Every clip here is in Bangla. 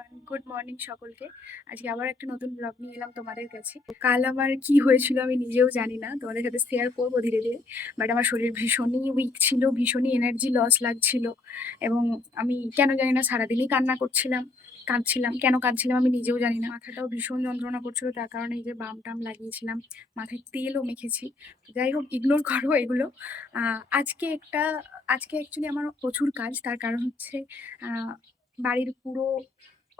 এভরিওয়ান গুড মর্নিং সকলকে। আজকে আবার একটা নতুন ব্লগ নিয়ে এলাম তোমাদের কাছে। কাল আমার কি হয়েছিল আমি নিজেও জানি না, তোমাদের সাথে শেয়ার করব ধীরে ধীরে। বাট আমার শরীর ভীষণই উইক ছিল, ভীষণই এনার্জি লস লাগছিল। এবং আমি কেন জানি না, সারাদিনই কান্না করছিলাম, কাঁদছিলাম। কেন কাঁদছিলাম আমি নিজেও জানি না। মাথাটাও ভীষণ যন্ত্রণা করছিল, তার কারণে এই যে বাম টাম লাগিয়েছিলাম, মাথায় তেলও মেখেছি। যাই হোক ইগনোর করো এগুলো। আজকে একটা, আজকে অ্যাকচুয়ালি আমার প্রচুর কাজ, তার কারণ হচ্ছে বাড়ির পুরো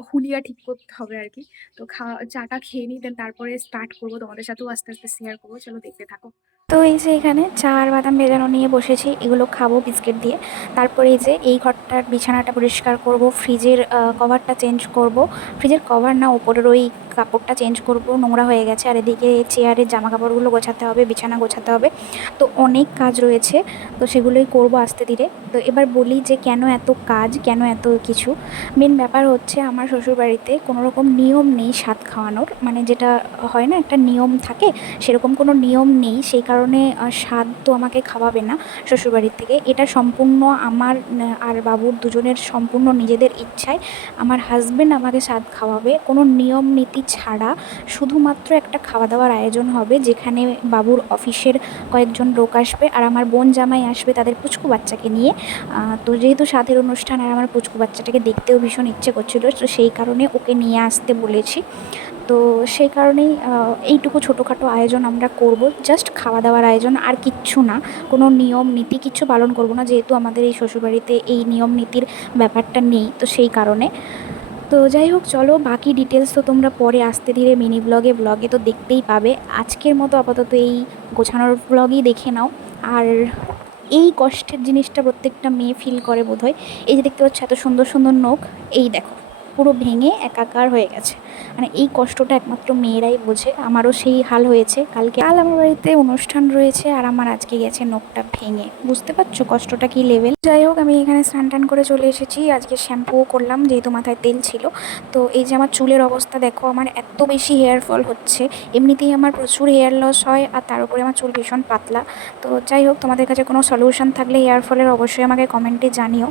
হুলিয়া ঠিক করতে হবে আর কি তো খাওয়া চাটা খেয়ে নিই দেন তারপরে স্টার্ট করব। তোমাদের সাথেও আস্তে আস্তে শেয়ার করব। চলো দেখতে থাকো। তো এই যে এখানে চা আর বাদাম ভেজানো নিয়ে বসেছি, এগুলো খাব বিস্কিট দিয়ে। তারপরে এই যে এই ঘরটার বিছানাটা পরিষ্কার করব ফ্রিজের কভারটা চেঞ্জ করব। ফ্রিজের কভার না ওপরের ওই কাপড়টা চেঞ্জ করব, নোংরা হয়ে গেছে। আর এদিকে চেয়ারের জামা কাপড়গুলো গোছাতে হবে, বিছানা গোছাতে হবে। তো অনেক কাজ রয়েছে, তো সেগুলোই করব আস্তে ধীরে। তো এবার বলি যে কেন এত কাজ, কেন এত কিছু? মেন ব্যাপার হচ্ছে আমার শ্বশুরবাড়িতে কোনো রকম নিয়ম নেই স্বাদ খাওয়ানোর। মানে যেটা হয় না, একটা নিয়ম থাকে, সেরকম কোনো নিয়ম নেই। সেই কারণে স্বাদ তো আমাকে খাওয়াবে না শ্বশুরবাড়ির থেকে। এটা সম্পূর্ণ আমার আর বাবুর দুজনের সম্পূর্ণ নিজেদের ইচ্ছায়। আমার হাজব্যান্ড আমাকে স্বাদ খাওয়াবে। কোনো নিয়ম নীতি ছাড়া শুধুমাত্র একটা খাওয়া দাওয়ার আয়োজন হবে, যেখানে বাবুর অফিসের কয়েকজন লোক আসবে আর আমার বোন জামাই আসবে তাদের পুচকু বাচ্চাকে নিয়ে। তো যেহেতু স্বাদের অনুষ্ঠান আর আমার পুচকু বাচ্চাটাকে দেখতেও ভীষণ ইচ্ছে করছিল, তো সেই কারণে ওকে নিয়ে আসতে বলেছি। তো সেই কারণেই এইটুকু ছোটোখাটো আয়োজন আমরা করব। জাস্ট খাওয়া দাওয়ার আয়োজন আর কিচ্ছু না। কোনো নিয়ম, নীতি কিছু পালন করব না, যেহেতু আমাদের এই শ্বশুরবাড়িতে এই নিয়ম, নীতির ব্যাপারটা নেই, তো সেই কারণে। তো যাই হোক, চলো বাকি ডিটেলস তো তোমরা পরে আসতে ধীরে মিনি ব্লগে ব্লগে তো দেখতেই পাবে। আজকের মতো আপাতত এই গোছানোর ব্লগই দেখে নাও। আর এই কষ্টের জিনিসটা প্রত্যেকটা মেয়ে ফিল করে বোধহয়। এই যে দেখতে পাচ্ছ, এত সুন্দর সুন্দর নখ। এই দেখো। পুরো ভেঙে একাকার হয়ে গেছে। মানে এই কষ্টটা একমাত্র মেয়েরাই বোঝে। আমারও সেই হাল হয়েছে। কালকে কাল আমার বাড়িতে অনুষ্ঠান রয়েছে আর আমার আজকে গেছে নখটা ভেঙে। বুঝতে পারছ কষ্টটা কি লেভেল যাই হোক, আমি এখানে স্নান টান করে চলে এসেছি। আজকে শ্যাম্পুও করলাম, যেহেতু মাথায় তেল ছিল। তো এই যে আমার চুলের অবস্থা, দেখো আমার এত বেশি হেয়ার ফল হচ্ছে। এমনিতেই আমার প্রচুর হেয়ার লস হয় আর তার উপরে আমার চুল ভীষণ পাতলা। তো যাই হোক, তোমাদের কাছে কোনো সলিউশন থাকলে হেয়ার ফলের অবশ্যই আমাকে কমেন্টে জানিও।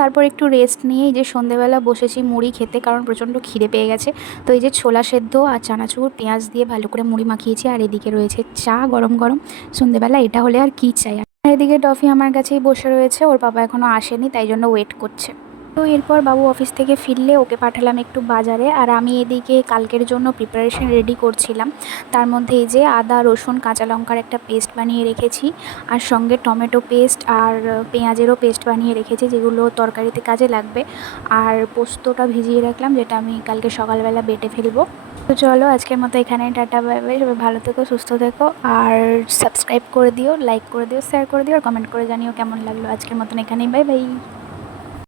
তারপর একটু রেস্ট নিয়ে এই যে সন্ধেবেলা বসেছি মুড়ি খেতে, কারণ প্রচণ্ড খিদে পেয়ে গেছে। তো এই যে ছোলা সেদ্ধ আর চানাচুর, পেঁয়াজ দিয়ে ভালো করে মুড়ি মাখিয়েছি, আর এদিকে রয়েছে চা গরম গরম। সন্ধেবেলা এটা হলে আর কী চাই? আর এদিকে টফি আমার কাছেই বসে রয়েছে, ওর বাবা এখনও আসেনি, তাই জন্য ওয়েট করছে। তো এরপর বাবু অফিস থেকে ফিরলে ওকে পাঠালাম একটু বাজারে। আর আমি এদিকে কালকের জন্য প্রিপারেশন রেডি করছিলাম। তার মধ্যে এই যে আদা, রসুন, কাঁচা লঙ্কার একটা পেস্ট বানিয়ে রেখেছি। আর সঙ্গে টমেটো পেস্ট আর পেঁয়াজেরও পেস্ট বানিয়ে রেখেছি, যেগুলো তরকারিতে কাজে লাগবে। আর পোস্তটা ভিজিয়ে রাখলাম, যেটা আমি কালকে সকালবেলা বেটে ফেলব। তো চলো, আজকের মতো এখানে, টাটা, বাই বাই, সবাই ভালো থেকো, সুস্থ থেকো। আর সাবস্ক্রাইব করে দিও লাইক করে দিও শেয়ার করে দিও, আর কমেন্ট করে জানিও কেমন লাগল। আজকের মতন এখানেই, বাই বাই।